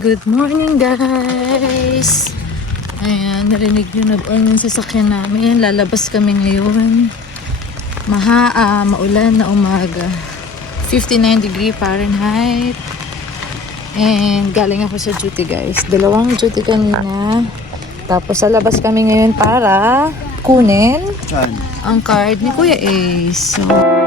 Good morning guys! Ayan, narinig nyo nag-on yung sasakyan namin. Lalabas kami ngayon. Maha, ah, maulan na umaga. 59 degree Fahrenheit. And galing ako sa duty guys. Dalawang duty kanina. Tapos sa labas kami ngayon para kunin ang card ni Kuya Ace. So,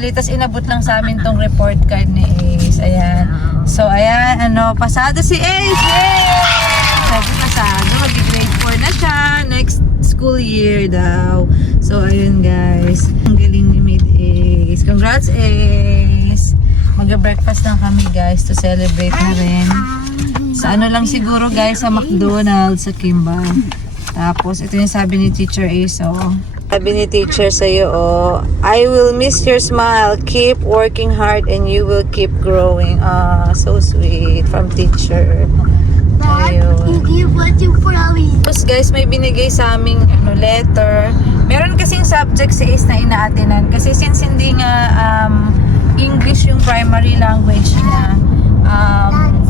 actually, tas inabot lang sa amin tong report card ni Ace. Ayan. So ayan, ano, pasado si Ace! Yay! Sabi pasado, mag-grade 4 na siya next school year daw. So ayun guys, ang galing ni Mid Ace. Congrats Ace! Mag-breakfast lang kami guys to celebrate na rin. Sa ano lang siguro guys, sa McDonald's, sa Kimba. Tapos, ito yung sabi ni Teacher Ace, oh. Sabi ni teacher sa'yo, oh, I will miss your smile. Keep working hard and you will keep growing. Ah, so sweet. From teacher. Ayun. give what you promise. Tapos guys, may binigay sa aming ano, letter. Meron kasing subject si Ace na inaatinan. Kasi since hindi nga um, English yung primary language niya, um,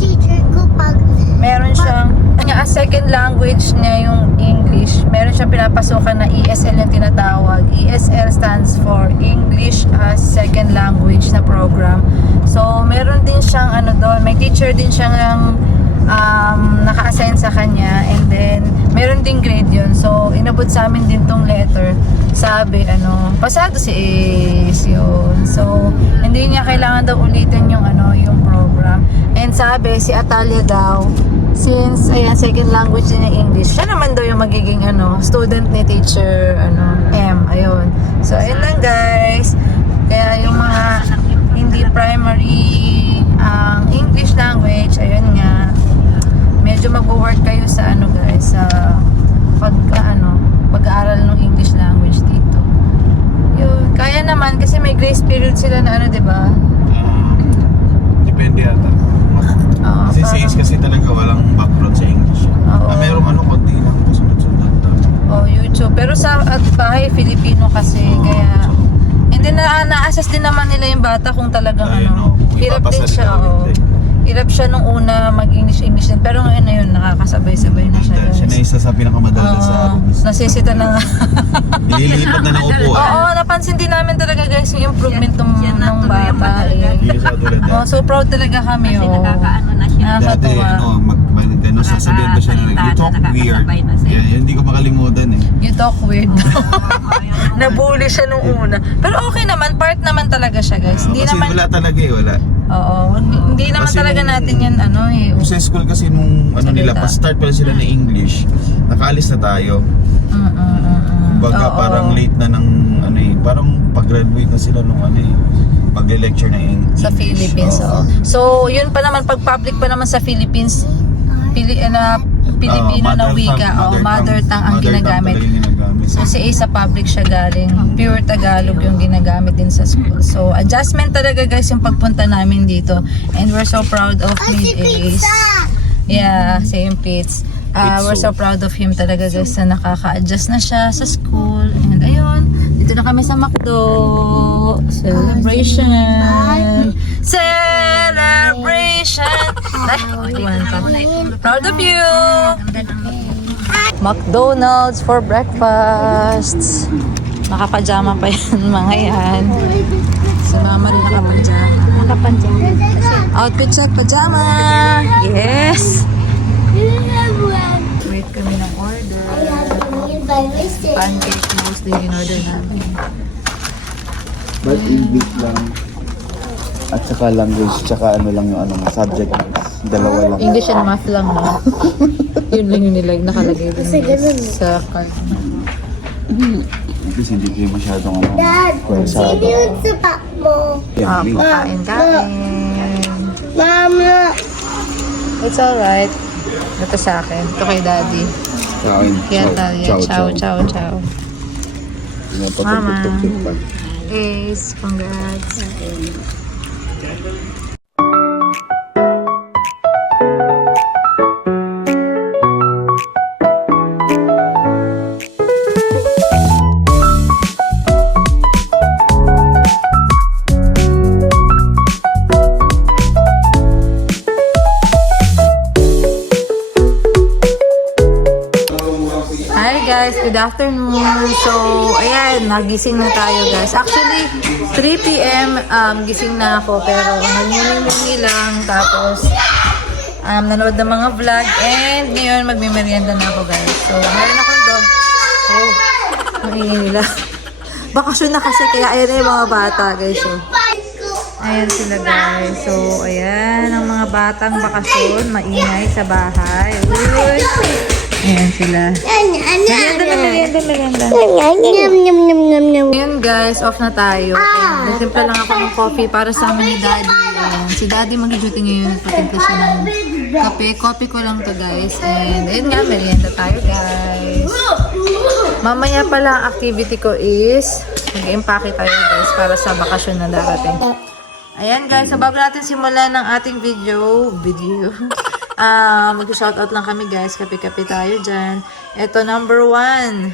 teacher ko pag meron siyang kanya as second language niya yung English. Meron siyang pinapasukan na ESL yung tinatawag. ESL stands for English as Second Language na program. So, meron din siyang ano doon, may teacher din siyang um, naka-assign sa kanya and then meron din grade yun. So, inabot sa amin din tong letter. Sabi, ano, pasado si Ace yun. So, hindi niya kailangan daw ulitin yung ano, yung program. And sabi, si Atalia daw, since ayan second language niya English siya naman daw yung magiging ano student ni teacher ano M ayun so ayun lang guys kaya yung mga hindi primary ang English language ayun nga medyo mag-work kayo sa ano guys sa pag ano pag-aaral ng English language dito yun kaya naman kasi may grace period sila na ano 'di ba Depende yata. Oo, Kasi si parang- Ace kasi talaga walang background sa English. Oo. Ah, merong ano, konti lang. Kasunod-sunod. Oh, YouTube. Pero sa at bahay, Filipino kasi. Oo, kaya, so, then na, na-assess din naman nila yung bata kung talagang Ayun, ano. kung Hirap din siya. Oh. Hirap siya nung una mag-English, English din. Pero ngayon na yun, nakakasabay-sabay na siya. Siya na isa sa pinakamadali Oo, sa rooms. nasisita na nga. Nililipat na ng upuan. Oo, napansin din namin talaga guys yung improvement ng, ng bata. Eh. Hindi siya tulad Oh, so proud talaga kami. Kasi Oh. nakakaano na siya. Dati, ano, mag, ano, sasabihin ko siya na, you talk weird. Yeah, yun, hindi ko makalimutan eh. You talk weird. Nabully siya nung una. Pero okay naman, part naman talaga siya guys. Hindi Kasi naman, wala talaga eh, wala. Oo, hindi naman Kasi talaga nung- natin yan ano eh. Sa school kasi nung ano nila, pa-start pala sila ng English, nakaalis na tayo. Mm, mm, mm, mm. Kumbaga Oo. parang late na ng ano eh, parang pag-graduate na sila nung ano eh, pag-lecture na Eng- English. Sa Philippines. Oo. oo. So, yun pa naman, pag public pa naman sa Philippines, Pili, eh, na, Pilipino Oo, na wika, o mother tongue ang Mother tongue ginagamit. talaga yung ginagamit. So, si A sa public siya galing. Pure Tagalog yung ginagamit din sa school. So, adjustment talaga guys yung pagpunta namin dito. And we're so proud of Mid Ace. pizza! Yeah, same Pits. Uh, It's we're so proud of him talaga guys na nakaka-adjust na siya sa school. And ayun, dito na kami sa McDo. Celebration! Celebration! Kumanta. Proud of you! McDonald's for breakfast. Nakapajama pa yan, mga yan. Si mama rin nakapajama. Nakapantya. Outfit check, pajama! Yes! Wait kami ng order. Pancake mostly in order namin. But English lang. At saka language, tsaka ano lang yung ano, subject max. Dalawa lang. English and math lang na. Yun lang yung nilag nakalagay din sa card. Kasi hindi kayo masyadong ano, Dad, kursado. sino yung supak mo? Ah, Yummy. kain, kain. Mama. It's alright. Ito sa akin. Ito kay daddy. Kain. Kaya tayo. Ciao, ciao, ciao. Mama. Ace, congrats. Hi afternoon. So, ayan, nagising na tayo guys. Actually, 3 p.m. Um, gising na ako pero nagmuni-muni lang. Tapos, um, nanood ng mga vlog and ngayon magmimerienda na ako guys. So, meron akong dog. Oh, nila. Bakasyon na kasi kaya ayan na yung mga bata guys. So, Ayan sila guys. So, ayan ang mga batang bakasyon. Maingay sa bahay. Uy! Ayan sila. Merienda merienda, merienda. Ngayon guys, off na tayo. And nagtimpla lang ako ng coffee para sa amin ni Daddy. Ayan. Si Daddy mag-duty ngayon. Patimpla siya ng kape. Coffee ko lang to guys. And ayun nga, merienda tayo guys. Mamaya pala ang activity ko is mag-empake tayo guys para sa bakasyon na darating. Ayan guys, so bago natin simulan ng ating video, video, ah mag-shoutout lang kami guys, kape-kape tayo dyan. Ito, number one,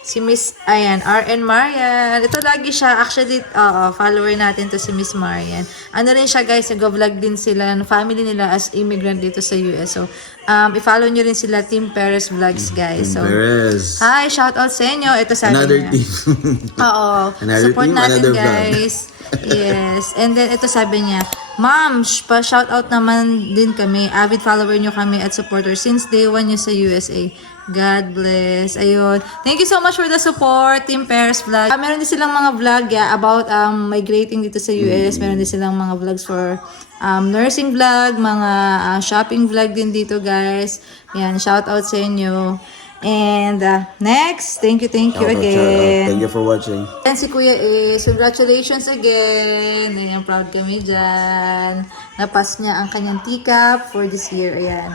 si Miss, ayan, RN Marian. Ito lagi siya, actually, oo, follower natin to si Miss Marian. Ano rin siya guys, nag-vlog din sila, ng family nila as immigrant dito sa US. So, um, i-follow nyo rin sila, Team Perez Vlogs guys. So, Perez. hi, shoutout sa inyo. Ito sabi Another niya. team. Oo. Another Support team, natin, another vlog. Yes. And then, ito sabi niya, Ma'am, sh- pa-shoutout naman din kami. Avid follower nyo kami at supporter since day one nyo sa USA. God bless. Ayun. Thank you so much for the support, Team Paris Vlog. Ah, meron din silang mga vlog yeah, about um, migrating dito sa US. Meron din silang mga vlogs for um, nursing vlog, mga ah, shopping vlog din dito, guys. Yan, shoutout sa inyo. And uh, next, thank you, thank you Okay, again. Thank you for watching. And si Kuya is, congratulations again. Ayan, proud kami dyan. Napas niya ang kanyang teacup for this year. Ayan.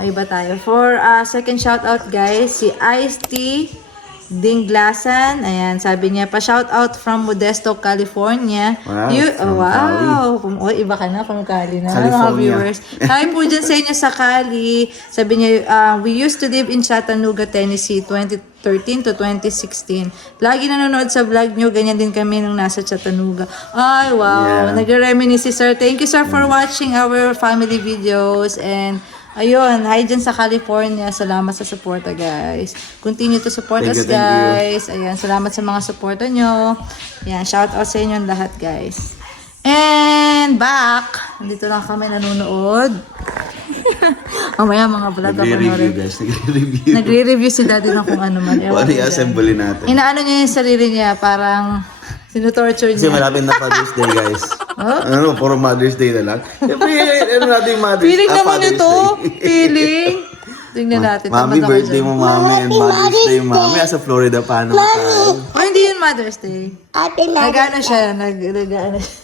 May iba tayo. For uh, second shout out guys, si Ice T. Dinglasan. Ayan, sabi niya pa shout out from Modesto, California. Wow, You, oh, wow. From, oh, iba ka na, from Cali na. Mga California. viewers. Hi po dyan sa inyo sa Cali. Sabi niya, uh, we used to live in Chattanooga, Tennessee, 2013 to 2016. Lagi nanonood sa vlog nyo, ganyan din kami nung nasa Chattanooga. Ay, wow. Yeah. Nagre-reminisce si sir. Thank you, sir, for watching our family videos. And, ayun, hi dyan sa California. Salamat sa suporta, guys. Continue to support Thank us, you, thank you. guys. Ayan, salamat sa mga suporta nyo. Ayan, shout out sa inyo lahat, guys. And back. Dito lang kami nanonood. Mamaya mga vlog ako Nagre-review na guys. Nagre-review. Nagre-review si daddy ng kung ano man. Ko dyan. i-assemble natin? Inaano niya yung sarili niya, parang sinutorture Kasi niya. malapit na Father's Day guys. Huh? Ano, puro Mother's Day na lang. Siyempre, ano natin yung Mother's Feeling ah, naman Father's ito. Day. Feeling. Tingnan natin. Mami, tamad ako birthday dyan. mo, mami, and Mother's Day, mami. Asa Florida, paano ka tayo? Oh, hindi yun Mother's Day. Ate na. Nag-ano siya, nag, nag ano siya.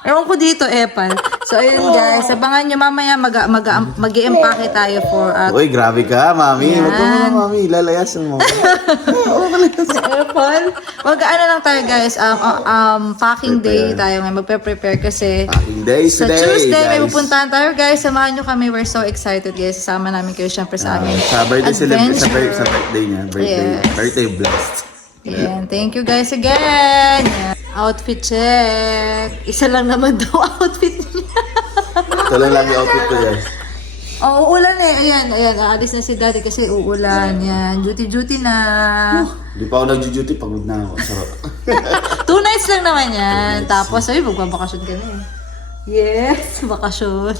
Ewan ko dito, Epal. So, ayun guys. Abangan nyo mamaya mag, mag, mag, empake tayo for uh, Uy, grabe ka, mami. Huwag ka muna, mami. Lalayasan mo. apple. Wag ano lang tayo guys. Um, um, packing day tayo ngayon. Magpe-prepare kasi Packing days sa today, Tuesday may guys. pupuntahan tayo guys. Samahan nyo kami. We're so excited guys. Sasama namin kayo syempre sa amin. Sa birthday celebration, sa, sa birthday niya. Birthday, Yes. birthday blast. Yan. Thank you guys again. Yan. Outfit check. Isa lang naman daw outfit niya. Ito lang lagi outfit ko, guys. Oh, uulan eh. Ayan, ayan. Aalis na si daddy kasi uulan. Yan. Duty-duty na. Di pa ako nag-duty, pagod na ako. Sarap. Two nights lang naman yan. Tapos, ay, magbabakasyon kami. Yes, bakasyon.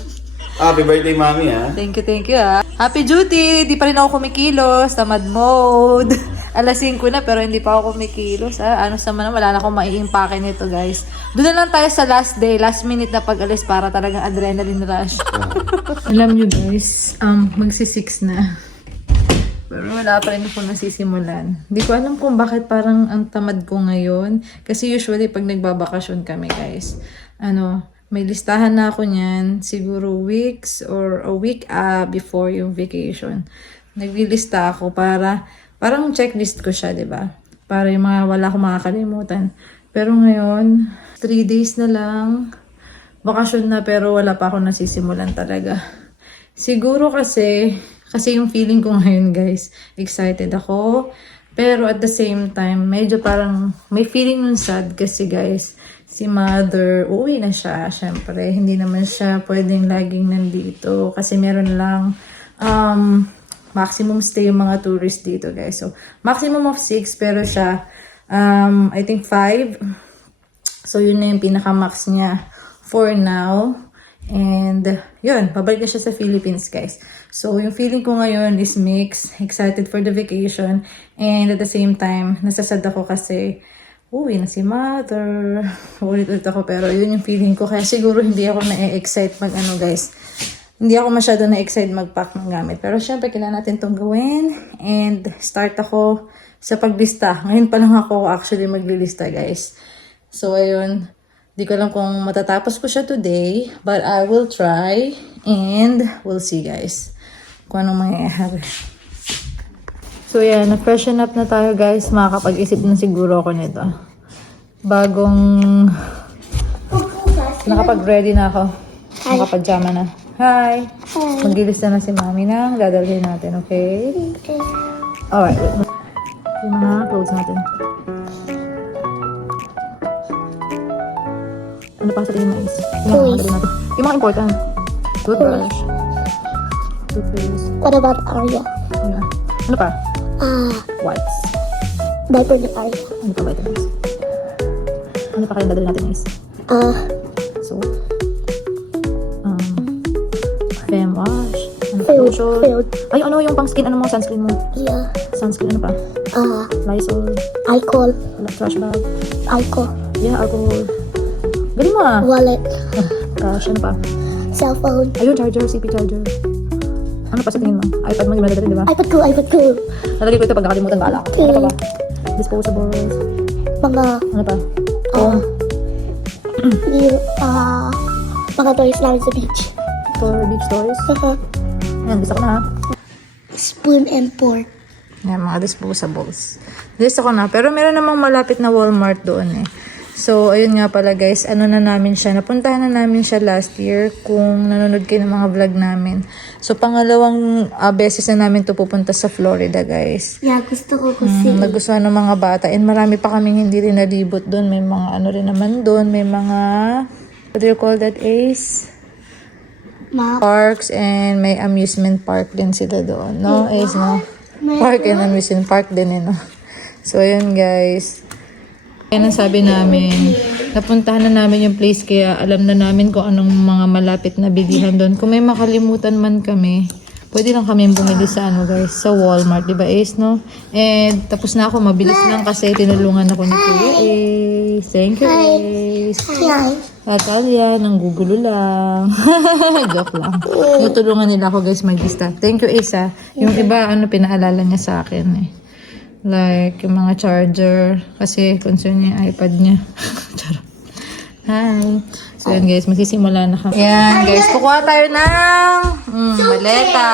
Happy birthday, mami, ha? Thank you, thank you ah. Happy duty! Di pa rin ako kumikilos. Tamad mode. Alas 5 na pero hindi pa ako kumikilos. Ah. Ano sa man, wala na akong maiimpake nito guys. Doon na lang tayo sa last day, last minute na pag-alis para talagang adrenaline rush. Alam nyo guys, um, magsi-6 na. Pero wala pa rin ako nasisimulan. Hindi ko alam kung bakit parang ang tamad ko ngayon. Kasi usually pag nagbabakasyon kami guys, ano, may listahan na ako niyan, siguro weeks or a week ah, before yung vacation. Naglilista ako para, parang checklist ko siya, di ba? Para yung mga wala akong makakalimutan. Pero ngayon, 3 days na lang, bakasyon na pero wala pa ako nasisimulan talaga. Siguro kasi, kasi yung feeling ko ngayon guys, excited ako. Pero at the same time, medyo parang may feeling nun sad kasi guys, si mother, uuwi na siya, syempre. Hindi naman siya pwedeng laging nandito kasi meron lang um, maximum stay yung mga tourists dito guys. So, maximum of 6 pero siya, um, I think 5. So, yun na yung pinaka-max niya for now. And, yun, babalik na siya sa Philippines, guys. So, yung feeling ko ngayon is mixed. Excited for the vacation. And at the same time, nasasad ako kasi, uwi na si mother. Ulit-ulit ako, pero yun yung feeling ko. Kaya siguro hindi ako na-excite mag ano, guys. Hindi ako masyado na-excite mag-pack ng gamit. Pero syempre, kailangan natin itong gawin. And start ako sa paglista. Ngayon pa lang ako actually maglilista, guys. So, ayun. Di ko alam kung matatapos ko siya today. But I will try. And we'll see, guys. Kung anong mangyayari. So, yan. Na-freshen up na tayo, guys. Makakapag-isip na siguro ako nito. Bagong... Nakapag-ready na ako. Nakapag-jama na. Hi! Maglilista na si mami na. Dadalhin natin, okay? Okay. Alright, wait. Yung mga clothes natin. Ano pa sa tingin mo is? Yung mga natin. Yung mga important. Toothbrush. Toothpaste. What about Arya? Ano, ano pa? Ah, Wipes. diaper ni Arya. Ano pa vitamins? Ano pa kayong dadalhin natin is? Ah, Soap. Fem wash. Ano food, Lotion. food. Ay, ano yung pang skin? Ano mo? Sunscreen mo? Yeah. Sunscreen, ano pa? Ah, Lysol. alcohol, Trash bag. alcohol, Yeah, alcohol. Galing mo ah. wallet, Cash, ano pa? cell phone. Ayun, charger, CP charger. Ano pa sa tingin mo? iPad mo yung madadala, di ba? iPad ko, iPad ko. Nalagay ko ito pag nakalimutan, baala ko. Ano pa ba? Disposables. Mga, Ano pa? ah, Phone. yung, ah, mga toys namin sa beach. For beach toys. Ayan, gusto ko na. Spoon and fork. Ayan, mga disposables. Gusto ko na. Pero meron namang malapit na Walmart doon eh. So, ayun nga pala guys, ano na namin siya, napuntahan na namin siya last year kung nanonood kayo ng mga vlog namin. So, pangalawang ah, beses na namin to pupunta sa Florida guys. Yeah, gusto ko kasi. Mm, nagustuhan ng mga bata. And marami pa kaming hindi rin nalibot doon. May mga ano rin naman doon. May mga, what do you call that, Ace? Parks and may amusement park din sila doon. No, Ace, no? Park and amusement park din, eh, no? So, ayun, guys. Yan ang sabi namin. Napuntahan na namin yung place kaya alam na namin kung anong mga malapit na bilihan doon. Kung may makalimutan man kami, pwede lang kami bumili sa ano guys, sa Walmart, di ba Ace, no? And tapos na ako, mabilis lang kasi tinulungan ako ni Kuya Ace. Thank you, Ace. At yan, ang gugulo lang. Joke lang. Tutulungan nila ako guys maglista. Thank you, ah. Yung iba, ano, pinaalala niya sa akin eh. Like, yung mga charger. Kasi concern niya yung iPad niya. Hi. So yun guys, magsisimula na kami. Yan guys, kukuha tayo ng mm, maleta.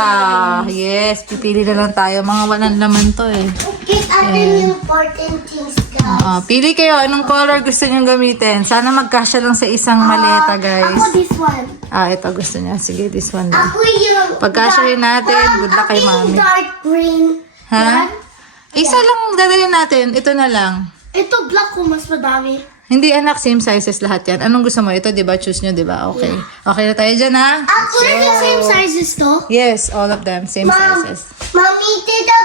Yes, pipili na lang tayo. Mga walang laman to eh. Get other important things, guys. Ah, pili kayo, anong color gusto nyo gamitin? Sana magkasya lang sa isang maleta guys. Ako this one. Ah, ito gusto niya. Sige, this one lang. Ako yung... Pagkasyahin natin, good luck kay mami. dark green. Ha? Isa lang dadalhin natin. Ito na lang. Ito black ko mas madami. Hindi anak, same sizes lahat yan. Anong gusto mo? Ito, di ba? Choose nyo, di ba? Okay. Okay na tayo dyan, ha? Ako rin yung same sizes to. Yes, all of them. Same Mom, sizes. mommy did a...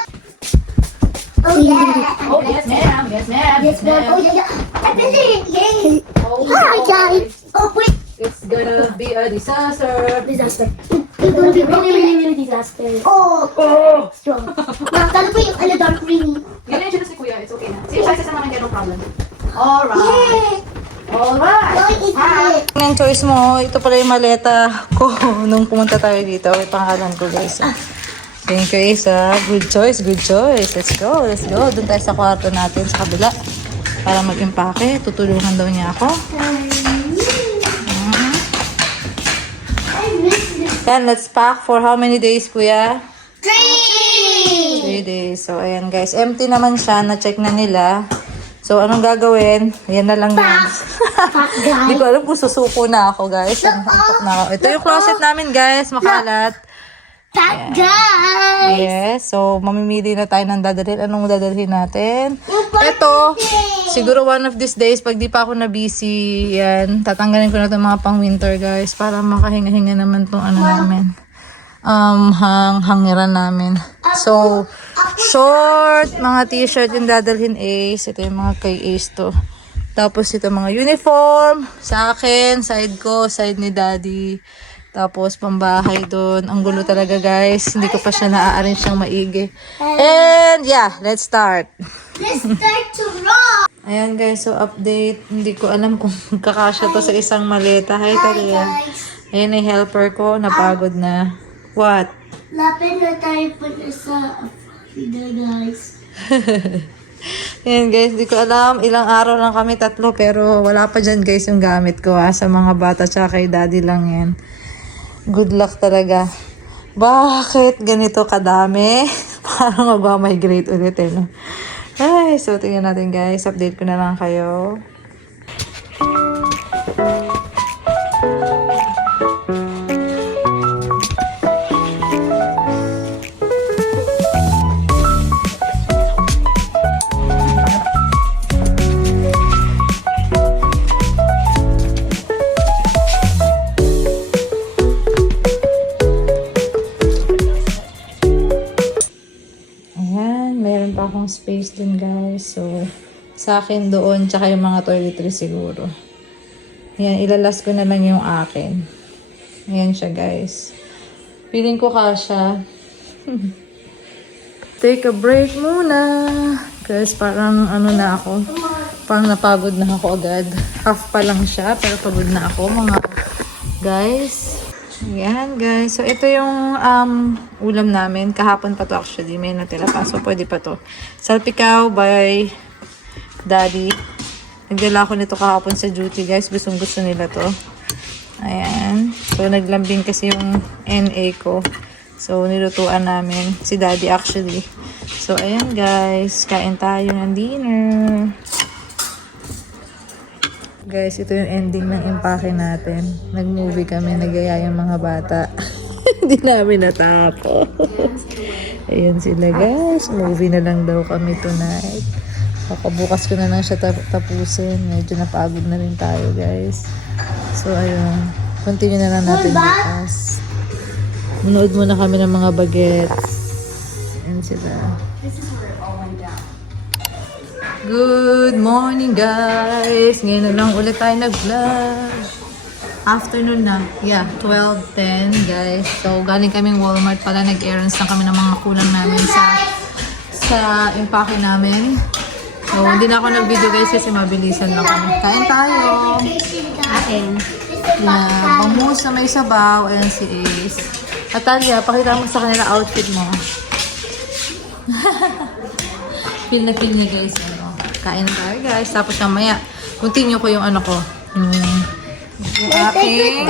Oh yeah. Oh, yes, ma'am. Yes, ma'am. Yes, ma'am. Oh yeah. I believe. Yay. Hi guys. Oh wait. It's gonna be a disaster. Disaster. It's gonna be really, really, really disaster. Oh. Oh. Strong. Ma'am, talo po yung ano, dark green. Yun yung choose ni Kuya. It's okay na. Same sizes naman yan, no problem. Alright. Alright. It. Yung choice mo, ito pala yung maleta ko nung pumunta tayo dito. May pangalan ko, guys. Thank you, Isa. Good choice, good choice. Let's go, let's go. Doon tayo sa kwarto natin sa kabila. Para mag-impake. Tutulungan daw niya ako. Then, let's pack for how many days, kuya? Three. Three days. So, ayan guys. Empty naman siya. Na-check na nila. So, anong gagawin? Ayan na lang yan. Hindi ko alam kung susuko na ako, guys. Antok na ako. Ito yung closet namin, guys. Makalat. Pack, guys. Yes. So, mamimili na tayo ng dadalhin. Anong dadalhin natin? Ito, siguro one of these days, pag di pa ako na busy, yan, tatanggalin ko na itong mga pang winter, guys, para makahinga-hinga naman tong ano namin. Um, hang, hangiran namin. So, short, mga t-shirt yung dadalhin Ace. Ito yung mga kay Ace to. Tapos ito mga uniform, sa akin, side ko, side ni daddy. Tapos pambahay doon. Ang gulo talaga guys. Hindi ko pa siya na-arrange ng maigi. And yeah, let's start. Let's start to rock. Ayan guys, so update. Hindi ko alam kung kakasya to sa isang maleta. Hi Talia. Ayan yung helper ko, napagod na. What? lapit na tayo po sa video, guys. Ayan guys, di ko alam. Ilang araw lang kami, tatlo. Pero wala pa dyan guys yung gamit ko ha. Sa mga bata tsaka kay daddy lang yan. Good luck talaga. Bakit ganito kadami? Parang magmamigrate ulit eh. No? Ay, so tingnan natin guys. Update ko na lang kayo. Sa akin doon, tsaka yung mga toiletries siguro. Ayan, ilalas ko na lang yung akin. Ayan siya guys. Feeling ko kasha. Take a break muna. Guys, parang ano na ako. Parang napagod na ako agad. Half pa lang siya, pero pagod na ako mga guys. Ayan guys. So ito yung um, ulam namin. Kahapon pa to actually. May natira pa. So pwede pa to. Salpikaw by Daddy. Nagdala ko nito kahapon sa duty guys. Gustong gusto nila to. Ayan. So naglambing kasi yung NA ko. So nilutuan namin. Si Daddy actually. So ayan guys. Kain tayo ng dinner. Guys, ito yung ending ng empake natin. Nag-movie kami, nagaya yung mga bata. Hindi namin natapos. Ayan sila guys. Movie na lang daw kami tonight. Pakabukas ko na lang siya tap- tapusin. Medyo napagod na rin tayo guys. So ayun. Continue na lang natin bukas. Manood muna kami ng mga bagets. Ayan sila. Good morning guys! Ngayon na lang ulit tayo nag-vlog. Afternoon na. Yeah, 12.10 guys. So, galing kaming Walmart pala. Nag-errands lang kami ng mga kulang namin sa sa impake namin. So, hindi na ako nag-video guys kasi mabilisan lang kami. Kain tayo! Kain. Yeah, bangus na may sabaw. Ayan si Ace. Atalia, pakita mo sa kanila outfit mo. feel na feel niya guys. Ano, kain na tayo guys. Tapos mamaya, continue ko yung ano ko. Yung Yung aking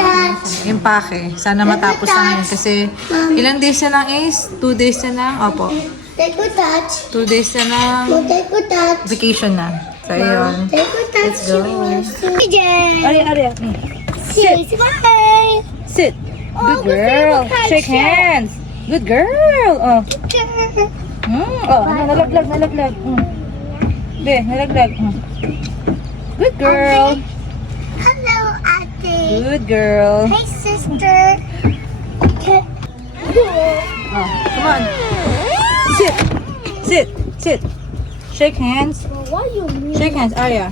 impake. Sana matapos na yun. Kasi ilang days na lang is? Two days na lang? Opo. Take a touch. Two days na lang. Take a touch. Vacation na. So, ayun. Take a touch. Let's go. DJ. Ari, Ari. Sit. Bye. Sit. Oh, Good girl. Shake hands. Good girl. Oh. Mm. Oh, ano, nalaglag, nalaglag. Mm. Be, nalaglag. Mm. Good girl. Hello, Ate. Good girl. Hey, sister. Okay. Oh, come on. Sit. Sit. Sit. Shake hands. You? Shake hands, Arya.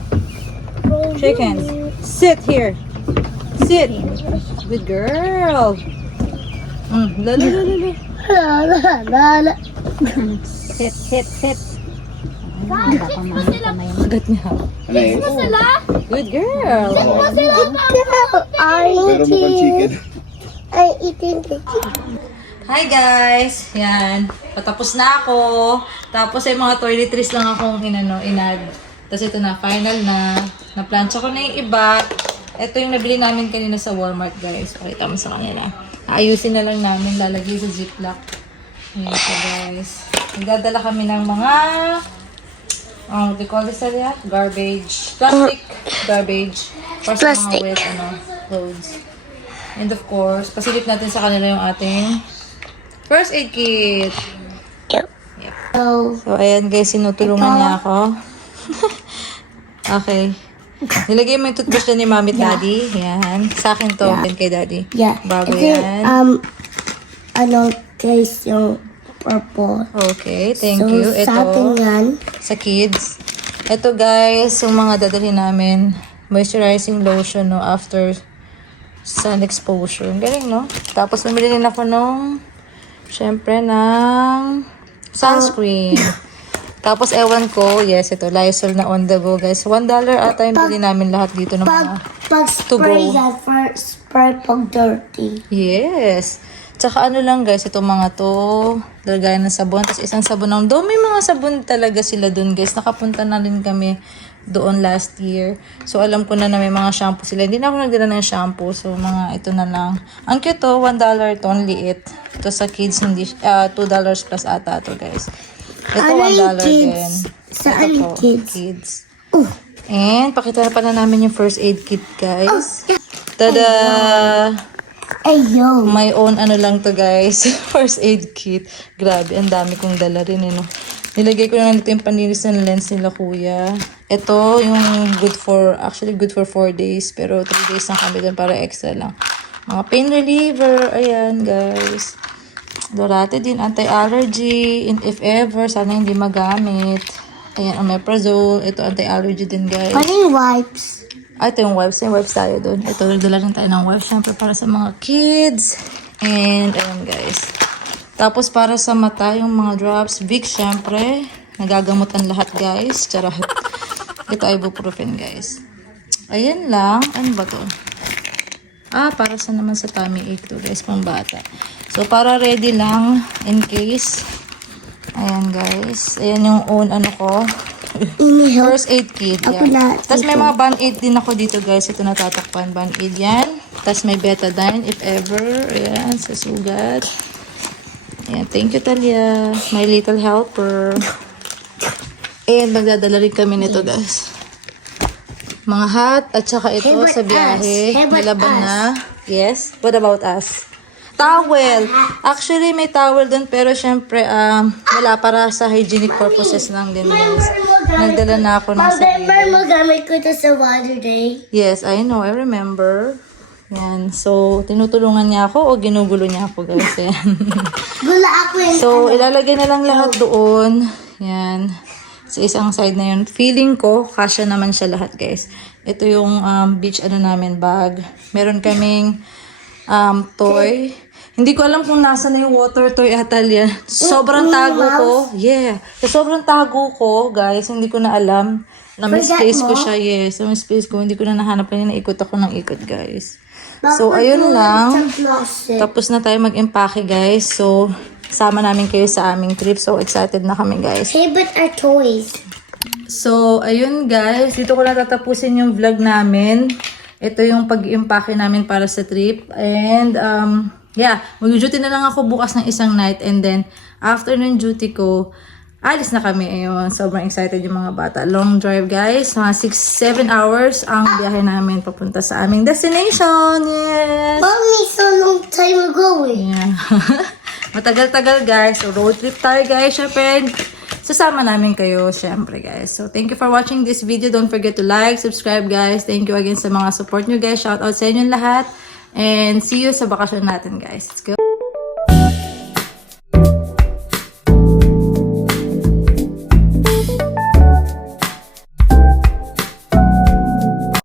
Shake hands. Sit here. Sit. Good girl. Mm. La, la, la, la, la. La la la la. Hit, hit, hit. sila. Agat niya. Ano? Sila? Good girl. sila? I Pero mukhang chicken. I eating the chicken. Hi guys! Yan. Patapos na ako. Tapos ay mga toiletries lang akong inano, inad. Tapos ito na, final na. Naplansya ko na yung iba. Ito yung nabili namin kanina sa Walmart guys. Pakita mo sa kanila. Ayusin na lang namin. Lalagay sa ziplock. Ayan so guys. Nagdadala kami ng mga what do you call this area? Garbage. Plastic garbage. For sa mga wet ano, clothes. And of course, pasilip natin sa kanila yung ating first aid kit. Oh. So, ayan guys, sinutulungan niya ako. okay. Nilagay mo yung toothbrush na ni Mami at Daddy. Yan. Sa akin to. Yan kay Daddy. Yeah. Bago Ito yung, yan. Um, ano, guys, yung purple. Okay, thank so, you. sa atin Ito, yan. sa kids. Ito guys, yung mga dadalhin namin. Moisturizing lotion, no, after sun exposure. Galing, no? Tapos, bumili din ako nung, syempre, ng sunscreen. Tapos, ewan ko, yes, ito, Lysol na on the go, guys. One dollar ata yung bili namin lahat dito ng Pag, mga... pag To spray go. yan, for spray pag dirty. Yes. Tsaka ano lang guys, itong mga to, lagayan ng sabon. Tapos isang sabon ng doon. May mga sabon talaga sila doon guys. Nakapunta na rin kami doon last year. So alam ko na na may mga shampoo sila. Hindi na ako nagdala ng shampoo. So mga ito na lang. Ang cute to, $1 to, ang liit. Ito sa kids, hindi, ah, $2 plus ata to guys. Ito Ano yung $1 kids? din. Saan Ito to, kids? kids. Oh, And pakita na pala namin yung first aid kit guys. Tada! ay yo. My own ano lang to guys. First aid kit. Grabe, ang dami kong dala rin. Eh, no? Nilagay ko lang dito yung panilis ng lens nila kuya. Ito yung good for, actually good for 4 days. Pero 3 days lang kami doon para extra lang. Mga pain reliever. Ayan guys. Dorate din, anti-allergy. And if ever, sana hindi magamit. Ayan, omeprazole. Ito, anti-allergy din guys. Ano yung wipes? Ah, ito yung wipes. Yung wipes tayo doon. Ito, nagdala rin tayo ng wipes. Siyempre, para sa mga kids. And, ayun guys. Tapos, para sa mata, yung mga drops. Vicks, syempre. Nagagamot ang lahat, guys. Charot. Ito, ibuprofen, guys. Ayan lang. Ano ba to? Ah, para sa naman sa tummy ache to, guys. Pang bata. So, para ready lang in case. Ayan, guys. Ayan yung own ano ko. First aid kit. Yan. Tapos may mga band-aid din ako dito guys. Ito natatakpan. Band-aid yan. Tapos may betadine if ever. Ayan, sa sugat. Ayan, thank you Talia. My little helper. And magdadala rin kami nito guys. Mga hat at saka ito Hey, sa biyahe. Hey, Nalaban us. na. Yes? What about us? Towel. Actually, may towel dun pero syempre, um, wala para sa hygienic purposes lang din guys. Nagdala na ako ng sarili. Remember mo gamit ko ito sa water day? Yes, I know. I remember. Yan. So, tinutulungan niya ako o ginugulo niya ako, guys. Yan. Gula ako yung so, ilalagay na lang lahat doon. Yan. Sa isang side na yun. Feeling ko, kasya naman siya lahat, guys. Ito yung um, beach ano namin bag. Meron kaming um, toy. Hindi ko alam kung nasa na yung water toy atal yan. Sobrang tago ko. Yeah. Sobrang tago ko, guys, hindi ko na alam. Na misplace ko siya, yes. Na misplace ko. Hindi ko na nahanap kanina. Ikot ako ng ikot, guys. So, ayun lang. Tapos na tayo mag-empake, guys. So, sama namin kayo sa aming trip. So, excited na kami, guys. Hey, but our toys. So, ayun guys, dito ko na tatapusin yung vlog namin. ito yung pag-impake namin para sa trip. And, um, yeah, mag-duty na lang ako bukas ng isang night. And then, after ng duty ko, alis na kami. Ayun, sobrang excited yung mga bata. Long drive, guys. Mga 6-7 hours ang biyahe namin papunta sa aming destination. Yes! Mommy, so long time ago eh. Yeah. Matagal-tagal, guys. So, road trip tayo, guys. Syempre, sasama namin kayo, syempre, guys. So, thank you for watching this video. Don't forget to like, subscribe, guys. Thank you again sa mga support nyo, guys. Shout out sa inyo lahat. And see you sa bakasyon natin, guys. Let's go.